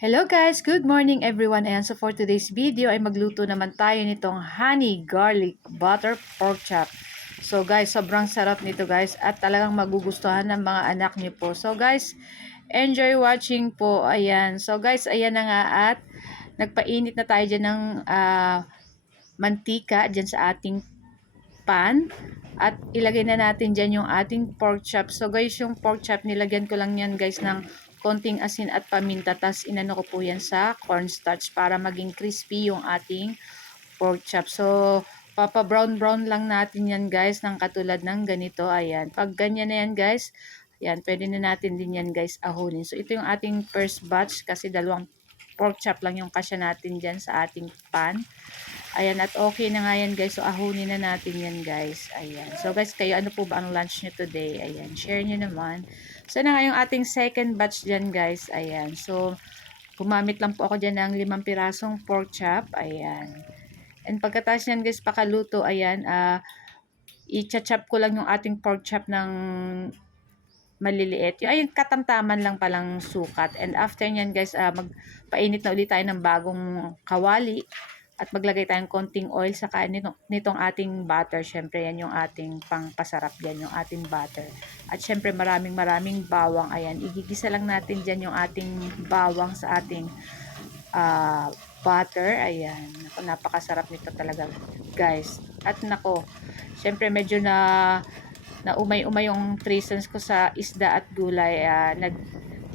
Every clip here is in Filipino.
Hello guys! Good morning everyone! Ayan, so for today's video ay magluto naman tayo nitong honey garlic butter pork chop. So guys, sobrang sarap nito guys at talagang magugustuhan ng mga anak niyo po. So guys, enjoy watching po. Ayan. So guys, ayan na nga at nagpainit na tayo dyan ng mantika dyan sa ating pan. At ilagay na natin dyan yung ating pork chop. So guys, yung pork chop, nilagyan ko lang yan guys ng konting asin at paminta. Tapos inano ko po yan sa cornstarch para maging crispy yung ating pork chop. So, papa brown lang natin yan guys ng katulad ng ganito. Ayan. Pag ganyan na yan guys, yan, pwede na natin din yan guys ahunin. So, ito yung ating first batch kasi dalawang pork chop lang yung kasya natin dyan sa ating pan. Ayan, at okay na nga yan guys. So, ahunin na natin yan guys. Ayan. So, guys, kayo ano po ba ang lunch nyo today? Ayan, share nyo naman. So, na nga yung ating second batch dyan guys. Ayan. So, gumamit lang po ako dyan ng 5 pirasong pork chop. Ayan. And pagkatapos yan guys, pakaluto, ayan, i-chop ko lang yung ating pork chop ng maliliit. Ayun, katamtaman lang palang sukat. And after nyan guys, magpainit na ulit tayo ng bagong kawali. At maglagay tayong konting oil saka nitong ating butter. Syempre yan yung ating pangpasarap dyan, yung ating butter. At syempre maraming bawang. Ayan, igigisa lang natin dyan yung ating bawang sa ating butter. Ayan, napakasarap nito talaga guys. At nako, syempre medyo na umay-umay yung raisins ko sa isda at gulay.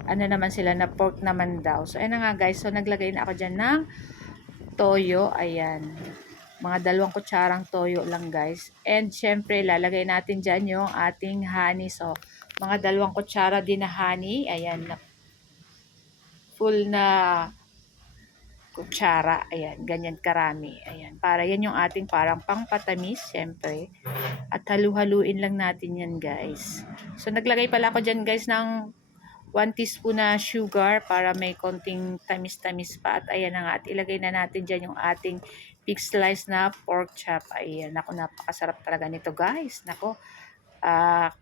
Ano naman sila, na pork naman daw. So ayun na nga guys, so naglagay na ako dyan ng toyo. Ayan, mga 2 kutsarang toyo lang guys. And syempre lalagay natin dyan yung ating honey. So mga 2 kutsara din na honey. Ayan, full na kutsara. Ayan, ganyan karami. Ayan, para yan yung ating parang pangpatamis syempre. At halu-haluin lang natin yan guys. So naglagay pala ako dyan guys ng 1 teaspoon na sugar para may konting tamis-tamis pa. At ayan na nga. At ilagay na natin dyan yung ating big slice na pork chop. Ayan. Naku, napakasarap talaga nito guys. Naku.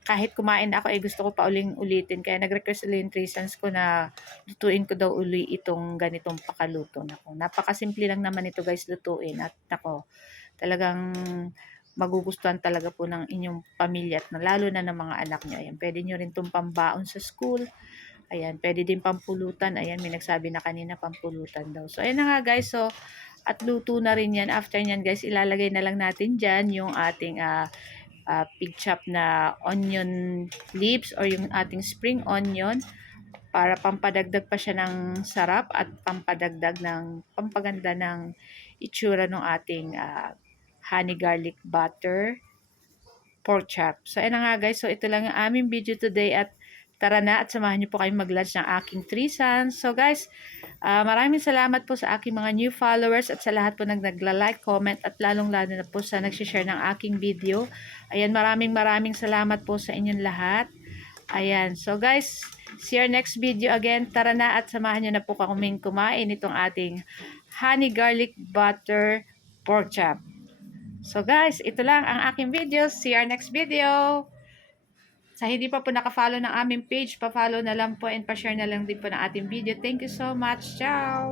Kahit kumain ako, gusto ko pa ulitin. Kaya nag-request ulit yung Trisans ko na lutuin ko daw uli itong ganitong pakaluto. Naku, napakasimple lang naman ito guys lutuin. At naku, talagang magugustuhan talaga po ng inyong pamilya at lalo na ng mga anak nyo. Ayan, pwede nyo rin itong pambaon sa school. Ayan, pwede din pampulutan. Ayan, may nagsabi na kanina pampulutan daw. So, ayan na nga guys. So, at luto na rin yan. After nyan guys, ilalagay na lang natin dyan yung ating big chop na onion leaves or yung ating spring onion para pampadagdag pa siya ng sarap at pampaganda ng itsura ng ating honey garlic butter pork chop. So, ayan na nga guys. So, ito lang yung aming video today at tara na at samahan niyo po kayong mag-lunch ng aking 3 sons. So, guys, maraming salamat po sa aking mga new followers at sa lahat po nagla-like, comment at lalong-lalo na po sa nag-share ng aking video. Ayan, maraming salamat po sa inyong lahat. Ayan. So, guys, see you next video again. Tara na at samahan niyo na po kaming kumain itong ating honey garlic butter pork chop. So guys, ito lang ang aking video. See you next video. Sa hindi pa po naka-follow ng aming page, pa-follow na lang po and pa-share na lang din po ng ating video. Thank you so much. Ciao!